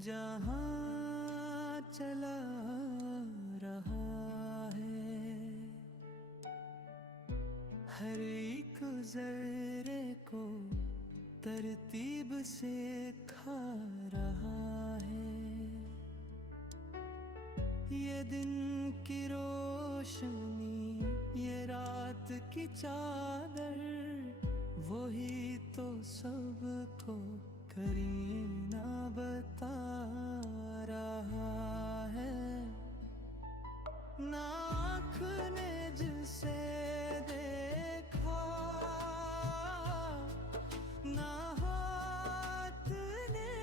जहाँ चला रहा है, हर एक जर्रे को तरतीब से खा रहा है। ये दिन की रोशनी, ये रात की चादर, वही तो सबको करीना बता रहा है। ना आँख ने जिसे देखा, ना हाथ ने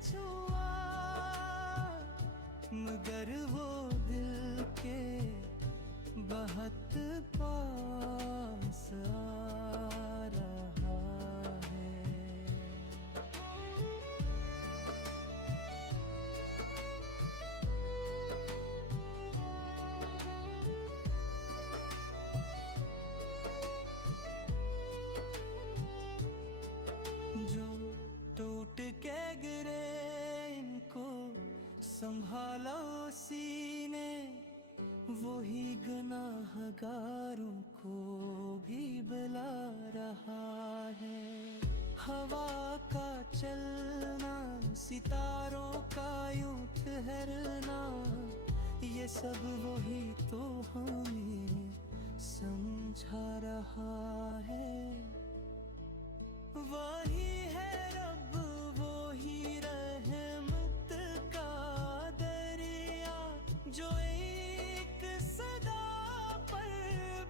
छुआ, मगर वो दिल के बहुत पास आ रहा है। जो टूट के गिरे इनको संभाला उसी ने, वही गुनाहगारों को भी बुला रहा है। हवा का चलना, सितारों का यूं ठहरना, ये सब वही तो हमें समझा रहा है। वही है रब, वही रहमत का दरिया, जो एक सदा पर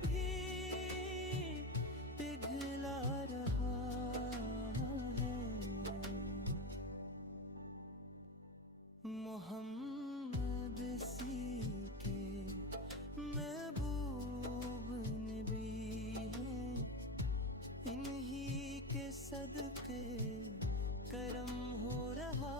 भी पिघला रहा है। मोहम्मद सी के महबूब नबी हैं, इन्हीं के सदके करम हो रहा